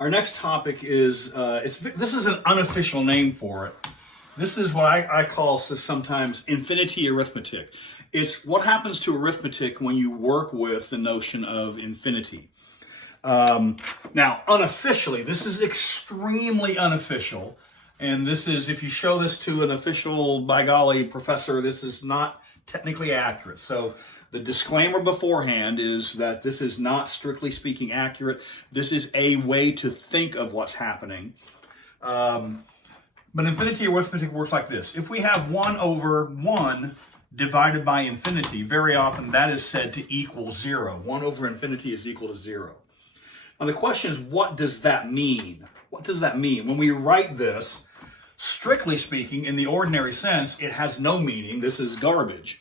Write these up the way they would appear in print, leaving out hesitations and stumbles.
Our next topic is, this is an unofficial name for it. This is what I call sometimes infinity arithmetic. It's what happens to arithmetic when you work with the notion of infinity. Now, unofficially, this is extremely unofficial. And this is, if you show this to an official, by golly, professor, this is not technically accurate. So the disclaimer beforehand is that this is not strictly speaking accurate. This is a way to think of what's happening. But infinity arithmetic works like this. If we have 1 over 1 divided by infinity, very often that is said to equal 0. 1 over infinity is equal to 0. Now the question is, what does that mean? What does that mean? When we write this, strictly speaking, in the ordinary sense, it has no meaning. This is garbage.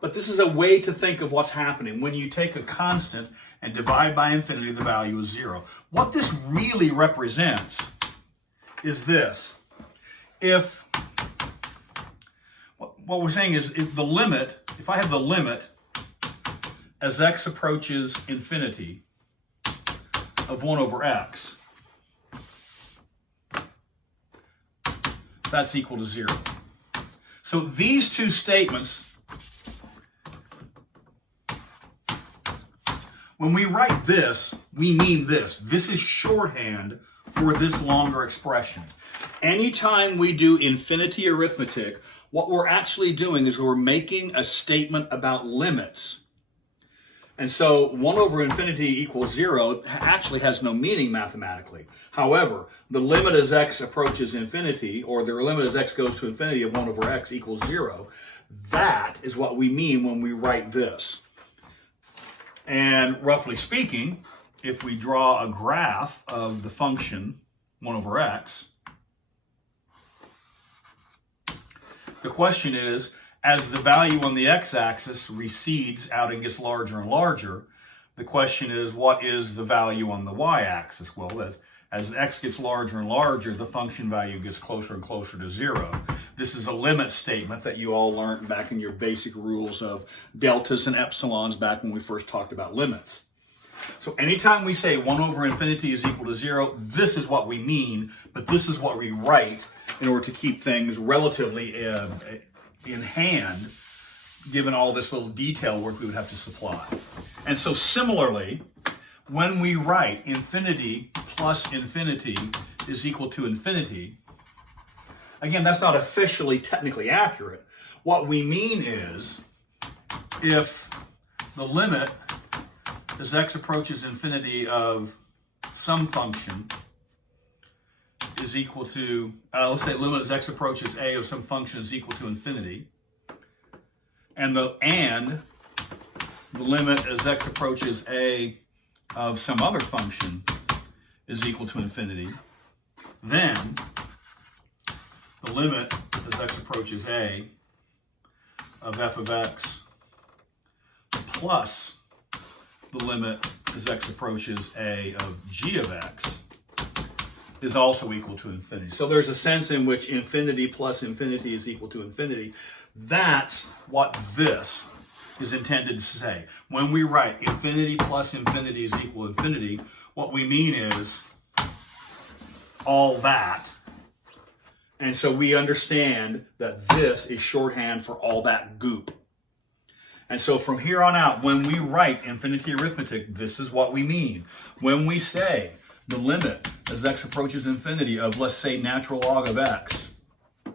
But this is a way to think of what's happening. When you take a constant and divide by infinity, the value is 0. What this really represents is this. If, what we're saying is, if the limit, if I have the limit as x approaches infinity of 1 over x, that's equal to 0. So these two statements, when we write this, we mean this. This is shorthand for this longer expression. Anytime we do infinity arithmetic, what we're actually doing is we're making a statement about limits. And so 1 over infinity equals 0 actually has no meaning mathematically. However, the limit as x approaches infinity, or the limit as x goes to infinity of 1 over x equals 0, that is what we mean when we write this. And roughly speaking, if we draw a graph of the function 1 over x, the question is, as the value on the x-axis recedes out and gets larger and larger, the question is, what is the value on the y-axis? Well, as x gets larger and larger, the function value gets closer and closer to 0. This is a limit statement that you all learned back in your basic rules of deltas and epsilons back when we first talked about limits. So anytime we say 1 over infinity is equal to 0, this is what we mean, but this is what we write in order to keep things relatively in hand, given all this little detail work we would have to supply. And so similarly, when we write infinity plus infinity is equal to infinity, again, that's not officially technically accurate. What we mean is, if the limit as x approaches infinity of some function is equal to, let's say limit as x approaches a of some function is equal to infinity, and the limit as x approaches a of some other function is equal to infinity, then the limit as x approaches a of f of x plus the limit as x approaches a of g of x is also equal to infinity. So there's a sense in which infinity plus infinity is equal to infinity. That's what this is intended to say. When we write infinity plus infinity is equal to infinity, what we mean is all that. And so we understand that this is shorthand for all that goop. And so from here on out, when we write infinity arithmetic, this is what we mean. When we say the limit as x approaches infinity of, let's say, natural log of x, let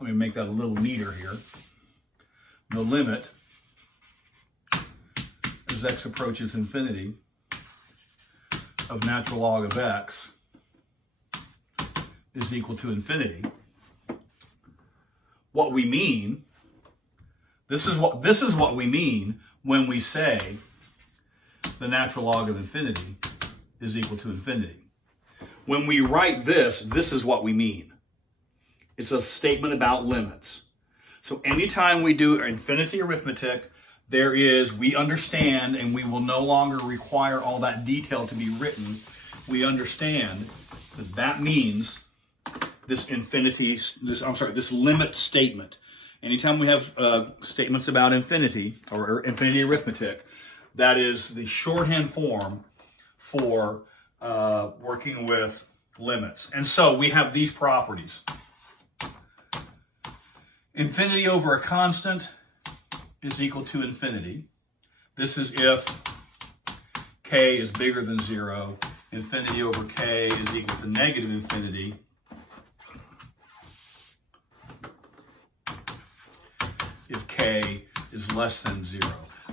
me make that a little neater here. The limit as x approaches infinity of natural log of x is equal to infinity. What we mean, this is what we mean when we say the natural log of infinity is equal to infinity. When we write this, this is what we mean. It's a statement about limits. So anytime we do infinity arithmetic, we understand, and we will no longer require all that detail to be written. We understand that that means this limit statement. Anytime we have statements about infinity or infinity arithmetic, that is the shorthand form for working with limits. And so we have these properties. Infinity over a constant is equal to infinity. This is if k is bigger than 0. Infinity over k is equal to negative infinity. If k is less than 0.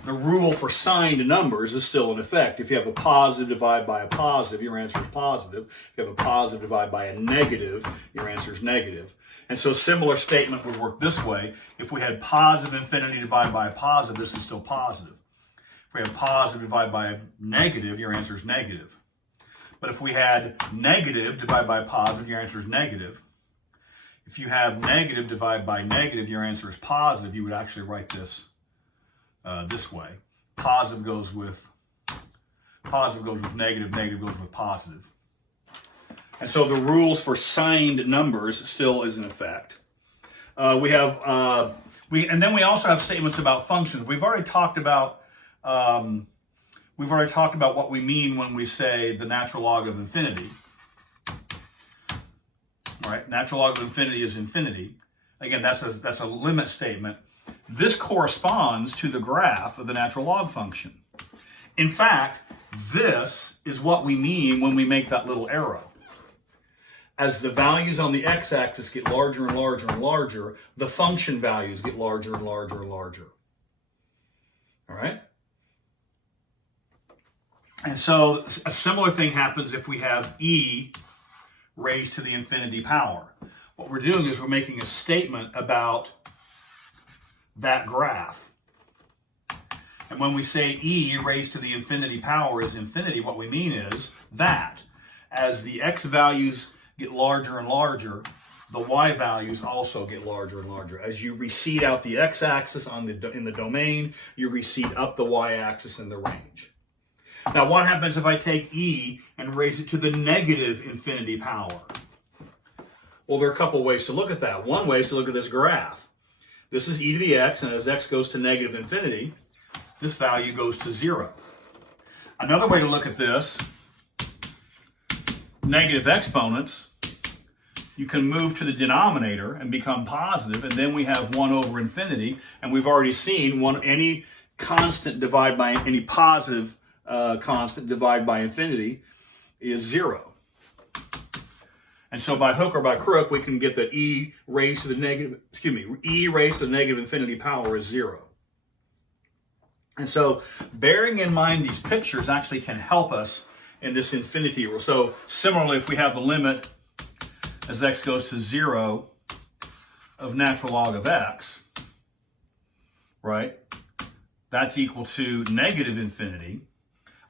The rule for signed numbers is still in effect. If you have a positive divided by a positive, your answer is positive. If you have a positive divided by a negative, your answer is negative. And so a similar statement would work this way. If we had positive infinity divided by a positive, this is still positive. If we have positive divided by a negative, your answer is negative. But if we had negative divided by a positive, your answer is negative. If you have negative divided by negative, your answer is positive. You would actually write this this way. Positive goes with negative, negative goes with positive. And so the rules for signed numbers still is in effect. And then we also have statements about functions. We've already talked about what we mean when we say the natural log of infinity. All right, natural log of infinity is infinity. Again, that's a limit statement. This corresponds to the graph of the natural log function. In fact, this is what we mean when we make that little arrow. As the values on the x-axis get larger and larger and larger, the function values get larger and larger and larger. All right? And so a similar thing happens if we have e raised to the infinity power. What we're doing is we're making a statement about that graph. And when we say e raised to the infinity power is infinity, what we mean is that as the x values get larger and larger, the y values also get larger and larger. As you recede out the x-axis in the domain, you recede up the y-axis in the range. Now, what happens if I take e and raise it to the negative infinity power? Well, there are a couple ways to look at that. One way is to look at this graph. This is e to the x, and as x goes to negative infinity, this value goes to 0. Another way to look at this, negative exponents, you can move to the denominator and become positive, and then we have 1 over infinity, and we've already seen any constant divided by any positive constant divided by infinity is 0. And so by hook or by crook, we can get that e raised to the negative infinity power is 0. And so bearing in mind these pictures actually can help us in this infinity rule. So similarly, if we have the limit as x goes to 0 of natural log of x, right? That's equal to negative infinity.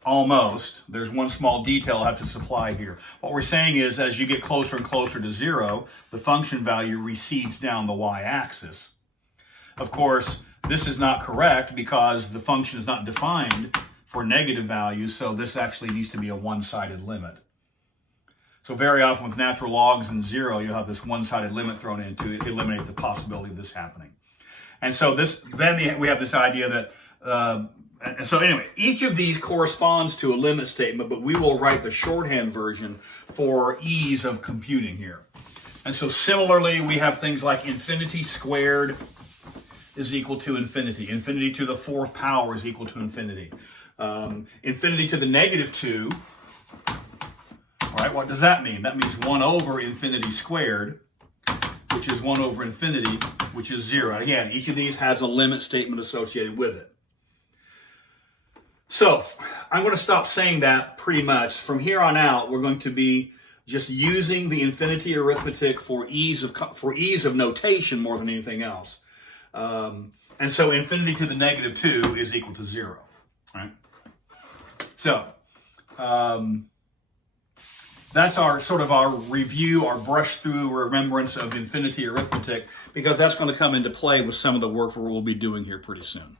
Almost. There's one small detail I have to supply here. What we're saying is as you get closer and closer to 0, the function value recedes down the y-axis. Of course, this is not correct because the function is not defined for negative values, so this actually needs to be a one-sided limit. So very often with natural logs and 0, you'll have this one-sided limit thrown in to eliminate the possibility of this happening. And so we have this idea that and so anyway, each of these corresponds to a limit statement, but we will write the shorthand version for ease of computing here. And so similarly, we have things like infinity squared is equal to infinity. Infinity to the 4th power is equal to infinity. Infinity to the negative 2. All right, what does that mean? That means 1 over infinity squared, which is 1 over infinity, which is 0. Again, each of these has a limit statement associated with it. So I'm going to stop saying that pretty much. From here on out, we're going to be just using the infinity arithmetic for ease of notation more than anything else. And so infinity to the negative 2 is equal to 0. Right? So that's our sort of our review, our brush through remembrance of infinity arithmetic, because that's going to come into play with some of the work we'll be doing here pretty soon.